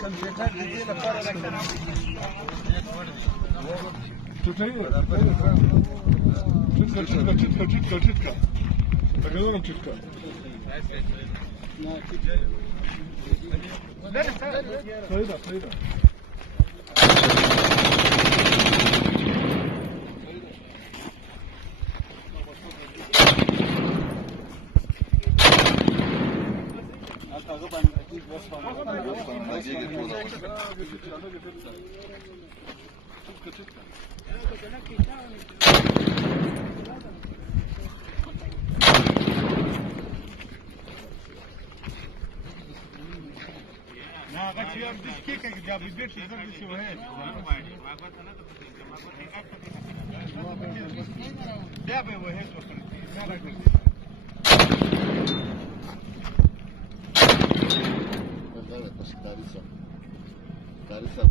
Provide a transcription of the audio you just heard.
کمپیوټر د دې لپاره راکنه ټوټه ټیټکا اګورم ټیټکا صحیح ده Carissa,